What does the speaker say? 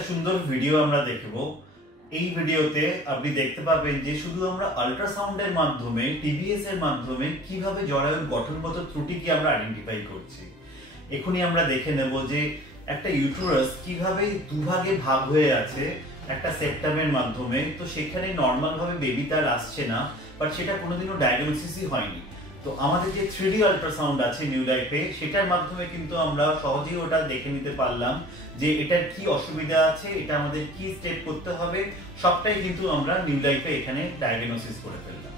একটা সুন্দর ভিডিও আমরা দেখব। এই ভিডিওতে আপনি দেখতে পাবেন যে শুধু আমরা আল্ট্রাসাউন্ডের মাধ্যমে টিবিএস এর মাধ্যমে কিভাবে জরায়ুর গঠনগত ত্রুটিকে আমরা আইডেন্টিফাই করছি। এখনই আমরা দেখে নেব যে একটা ইউটেরাস কিভাবে দুভাগে ভাগ হয়ে আছে একটা সেপ্টামের মাধ্যমে। তো সেখানে নর্মাল ভাবে বেবি তার আসছে না, বাট সেটা কোনোদিনও ডায়াগনোসিসই হয়নি। তো আমাদের যে 3D আল্ট্রাসাউন্ড আছে নিউ লাইফে, সেটার মাধ্যমে কিন্তু আমরা সহজেই ওটা দেখে নিতে পারলাম যে এটার কি অসুবিধা আছে, এটা আমাদের কি স্টেপ করতে হবে, সবটাই কিন্তু আমরা নিউ লাইফে এখানে ডায়াগনোসিস করে ফেললাম।